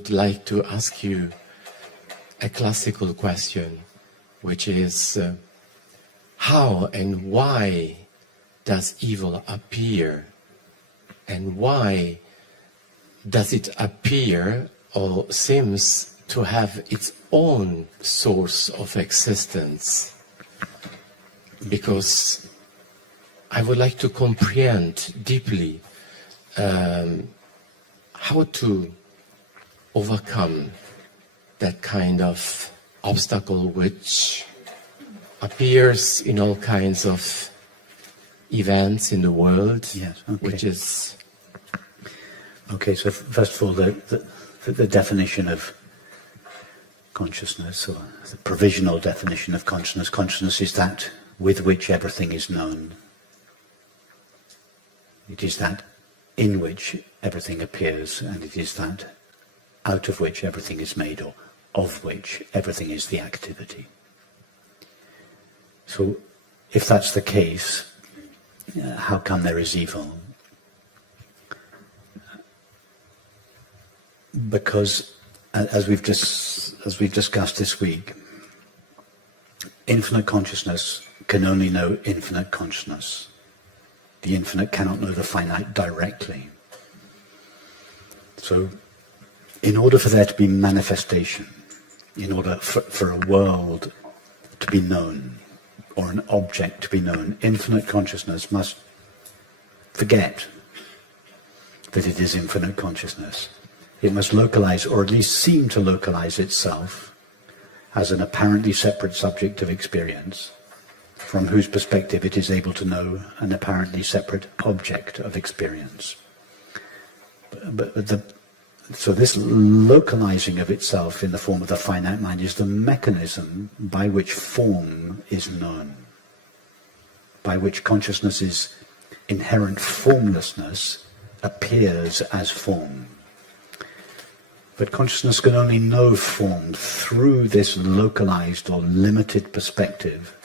would like to ask you a classical question, which is how and why does evil appear? And why does it appear or seems to have its own source of existence? Because I would like to comprehend deeply how to overcome that kind of obstacle which appears in all kinds of events in the world, yes, okay. Which is... Okay, so first of all, the definition of consciousness, or the provisional definition of consciousness is that with which everything is known. It is that in which everything appears, and it is that out of which everything is made, or of which everything is the activity. So, if that's the case, how come there is evil? Because, as we've discussed this week, infinite consciousness can only know infinite consciousness. The infinite cannot know the finite directly. So, in order for there to be manifestation, in order for a world to be known, or an object to be known, infinite consciousness must forget that it is infinite consciousness. It must localize, or at least seem to localize itself as an apparently separate subject of experience, from whose perspective it is able to know an apparently separate object of experience. So this localizing of itself in the form of the finite mind is the mechanism by which form is known, by which consciousness's inherent formlessness appears as form. But consciousness can only know form through this localized or limited perspective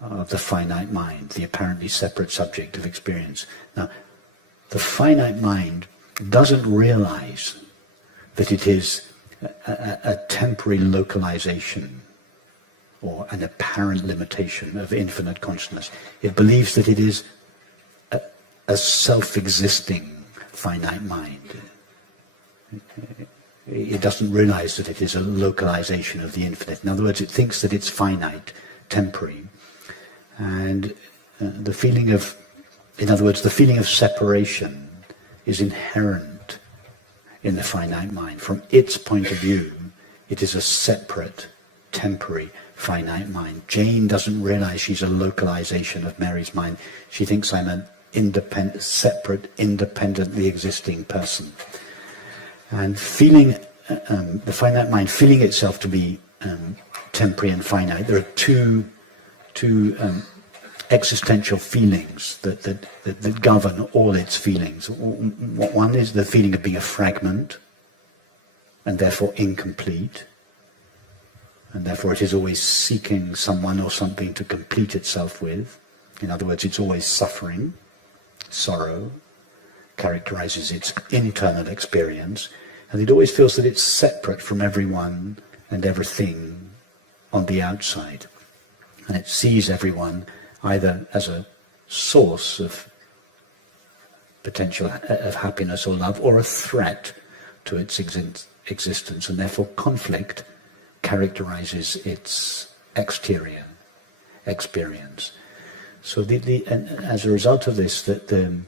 of the finite mind, the apparently separate subject of experience. Now, the finite mind doesn't realize that it is a temporary localization or an apparent limitation of infinite consciousness. It believes that it is a self-existing finite mind. It doesn't realize that it is a localization of the infinite. In other words, it thinks that it's finite, temporary. And the feeling of separation is inherent in the finite mind. From its point of view, it is a separate, temporary, finite mind. Jane doesn't realize she's a localization of Mary's mind. She thinks I'm an independent, separate, independently existing person. And the finite mind feeling itself to be temporary and finite, there are two existential feelings that govern all its feelings. One is the feeling of being a fragment, and therefore incomplete, and therefore it is always seeking someone or something to complete itself with. In other words, it's always suffering. Sorrow characterizes its internal experience, and it always feels that it's separate from everyone and everything on the outside. And it sees everyone either as a source of potential of happiness or love, or a threat to its existence, and therefore conflict characterizes its exterior experience. So and as a result of this, the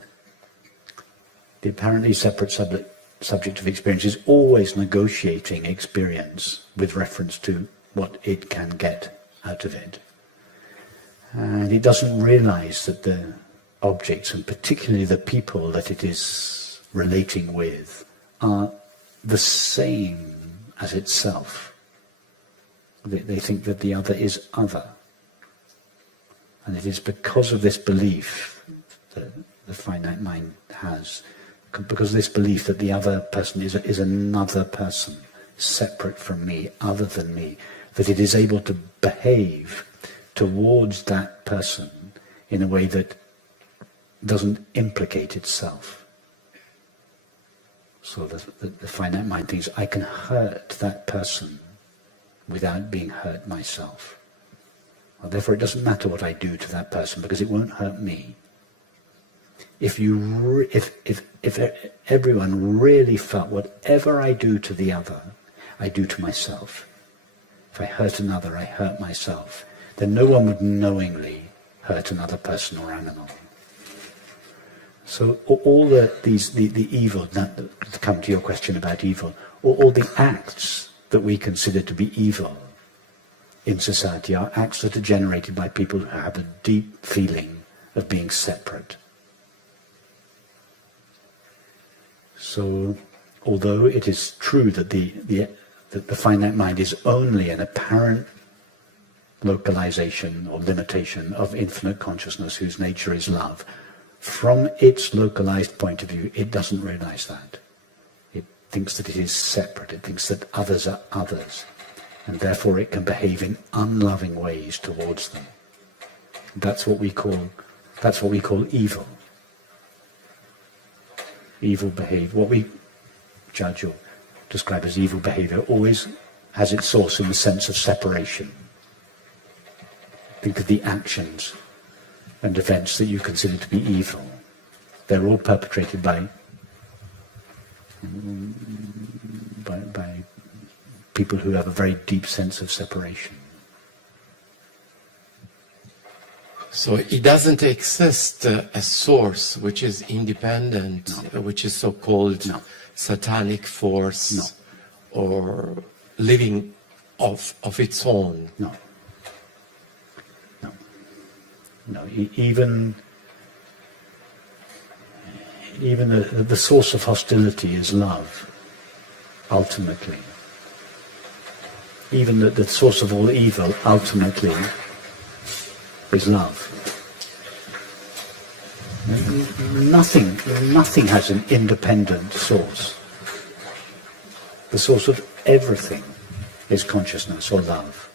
apparently separate subject of experience is always negotiating experience with reference to what it can get out of it. And it doesn't realize that the objects, and particularly the people that it is relating with, are the same as itself. They think that the other is other. And it is because of this belief that the finite mind has, because of this belief that the other person is another person, separate from me, other than me, that it is able to behave towards that person in a way that doesn't implicate itself. So the finite mind thinks, I can hurt that person without being hurt myself. Well, therefore it doesn't matter what I do to that person because it won't hurt me. If everyone really felt whatever I do to the other, I do to myself. If I hurt another, I hurt myself. Then no one would knowingly hurt another person or animal. So all the evil, to come to your question about evil, all the acts that we consider to be evil in society are acts that are generated by people who have a deep feeling of being separate. So, although it is true that the finite mind is only an apparent localization or limitation of infinite consciousness whose nature is love, from its localized point of view, it doesn't realize that. It thinks that it is separate. It thinks that others are others, and therefore it can behave in unloving ways towards them. That's what we call evil. Evil behavior, what we judge or describe as evil behavior, always has its source in the sense of separation. Think of the actions and events that you consider to be evil. They're all perpetrated by people who have a very deep sense of separation. So it doesn't exist a source which is independent, which is so-called satanic force or living of its own. No, even the source of hostility is love, ultimately. Even the source of all evil, ultimately, is love. Nothing has an independent source. The source of everything is consciousness or love.